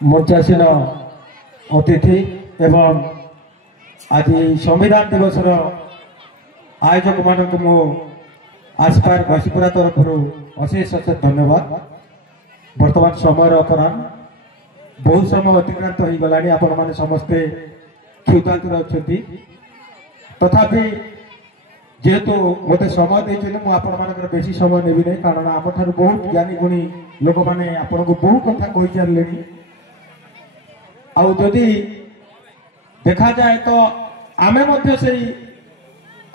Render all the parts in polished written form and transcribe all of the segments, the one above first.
मंचासीन अतिथि एवं आज संविधान दिवस आयोजक मान को आस्पायर घसीपुरा तरफ अशेष अशेष धन्यवाद। वर्तमान समय अपराह बहुत समय अतिक्रांत हो गला आपण मैंने समस्ते क्षुधातुर अच्छा तथापि जेहेतु मत समय देते मुझे बेसी समय नेबी नहीं कारण आम ठार बहुत ज्ञानी गुणी लोक मैंने आपन को बहु कथा कही सारे आदि देखा जाए तो आमे से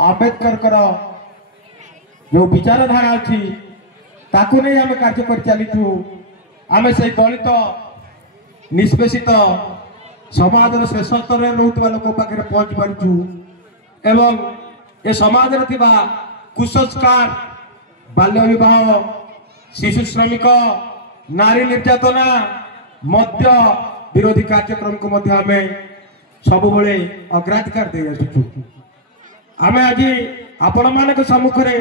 आंबेडकर जो विचारधारा अच्छी ताकू नहीं आम कार्य कर चलीचु आम से दलित निष्पेषित समाज शेष स्तर में रोकवा लोक पाखे पहुंच पार्चु एवं ए समाज कुसंस्कार बाल्य विवाह शिशु श्रमिक नारी निर्यातना मद्य विरोधी कार्यक्रम को आम सब अग्राधिकार दे आसुचु। आम आज आपण मान सम्मुखें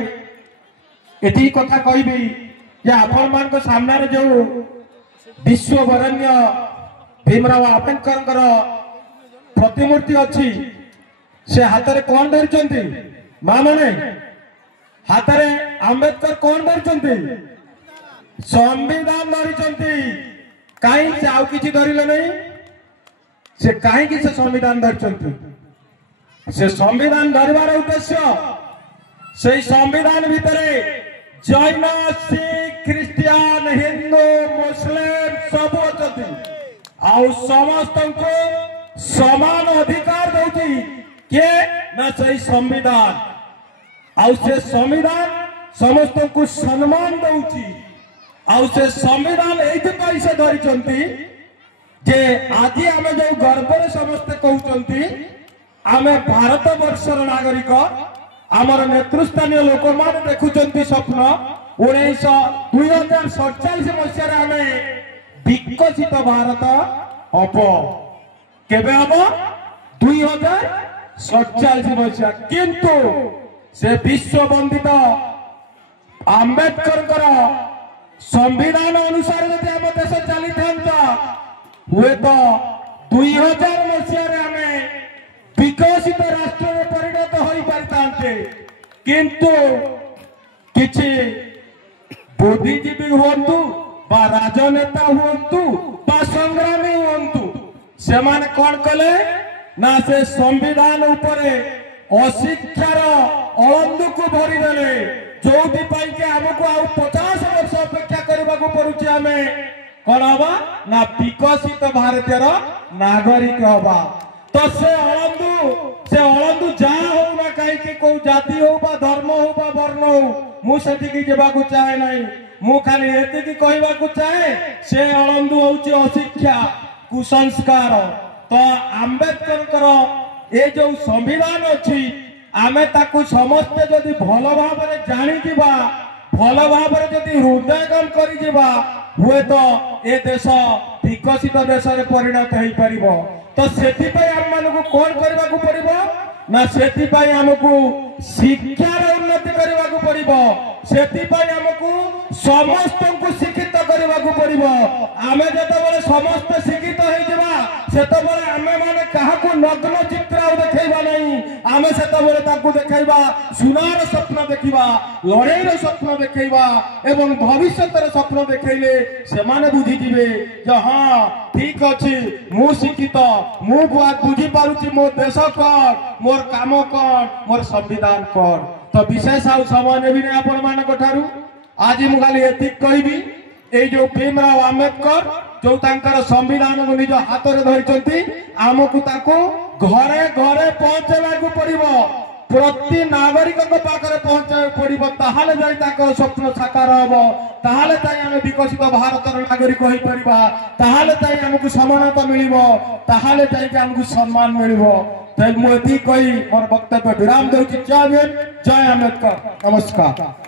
एति कथा कहबी जे आपण मान सामने जो विश्व वरेण्य भीमराव आंबेडकर प्रतिमूर्ति अच्छी से हाथ में कौन धरी माँ मैंने हाथ में आंबेडकर कौन धरी संविधान धरी कहीं से आउ किसी धरले नहीं से कहीं से संविधान धरी से संविधान धरवार उद्देश्य से संविधान भितर जैन सिख ख्रिस्टियान हिंदू मुस्लिम सब अच्छा समस्त को समान अधिकार दौची के ना सही संविधान आउ से संविधान समस्त को सम्मान दौची आउ से संविधान एइथपाई से धरिचंती जे आज आमे जो गर्व समस्ते कहउचंती आमे भारत वर्षर नागरिक आमर नेतृस्थानीय लोक मान देखुचंती स्वप्न 2047 मसीह आमे विकसित भारत हम केबे हम 2047 मसीहा किंतु से विश्व वंदित आंबेडकर संविधान अनुसार यदि आम देश चली था हुए तो 2000 मसीह आम विकसित राष्ट्र में परिणत हो पारिते किंतु किछि बुद्धिजीवी हूँ बा राजनेता हूँ बा संग्रामी हूँ से माने कौन कले ना से संविधान उपरे अशिक्षार अलंदु को भरीदे जो आमको आ 50 वर्ष अपेक्षा करने को पड़ुचे आम कौन हवा ना विकसित भारतीय नागरिक हवा तो से अलंदु जहाँ हो ना कहीं कौ जाति हो बा धर्म हो बा वर्ण हो मुझे जावाक चाहे ना मु खाली एति कहवाक चाहे से अलंदु हूँ अशिक्षा कुसंस्कार तो आंबेडकर ये जो संविधान अच्छी आमे ताकू समस्ते जदि भल भाव जानी भल भाव हृदयगम कर हुए तो ए देश विकसित देश में परिणत हो पार तो से आम मान कौन करने को पड़ो ना से आमको शिक्षार उन्नति करने को पड़ो से आमको समस्त को शिक्षित करने को पड़ो आम जो समस्त शिक्षित हो आमे माने काहाको नग्न चित्र देखा नहीं आम से देखा सुनार स्वप्न देखा लड़ाईर स्वप्न देखा एवं भविष्य स्वप्न देखले से बुझीजे हाँ ठीक अच्छे मु शिक्षित मु बुझी पारुची मो देश कौन मोर काम कौन मोर संविधान कौन तो विशेष आ समय नेबी नहीं आपण मानक ठारू आज मु खाली एति कहबी ए जो भीमराव आंबेडकर जो तांकर संविधान को निज हाथ में धरी आमको घरे घरे पहुंचवा को पड़ो प्रति नागरिक पाखे पहुंचा पड़ो ताहले जाई स्वप्न साकार हम ताहले आम विकसित भारत नागरिक हो पार आमको समानता मिल ताहले आमको सम्मान मिल मुझे कही मोर वक्तव्य विराम दूसरी जय भीम जय आंबेडकर नमस्कार।